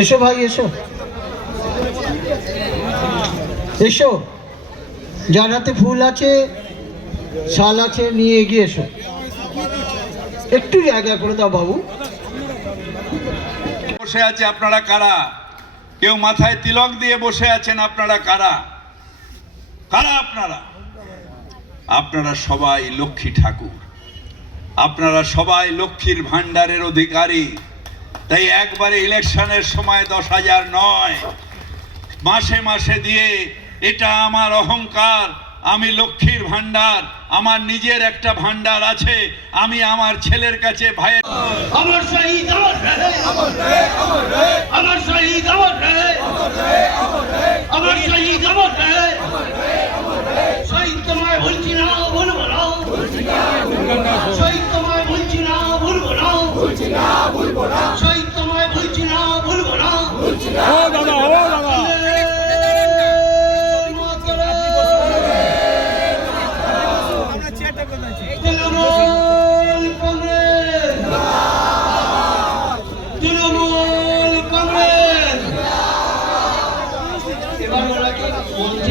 এসো ভাই এসো এসো, যার হাতে ফুল আছে শাল আছে নিয়ে এগিয়ে এসো। একটু জায়গা করে দাও বাবু। বসে আছে আপনারা কারা? কেউ মাথায় তিলক দিয়ে বসে আছেন, আপনারা কারা? কারা আপনারা? আপনারা সবাই লক্ষ্মী ঠাকুর, আপনারা সবাই লক্ষ্মীর ভান্ডারের অধিকারী। তাই একবারে ইলেকশনের সময় 10,000 নয়, মাসে মাসে দিয়ে এটা আমার অহংকার। আমি লক্ষ্মীর ভান্ডার, আমার নিজের একটা ভান্ডার আছে। আমি আমার ছেলের কাছে ভাইয়ের আমার শহীদ আমার রে, আমার শহীদ আমার রে, আমার শহীদ আমার রে।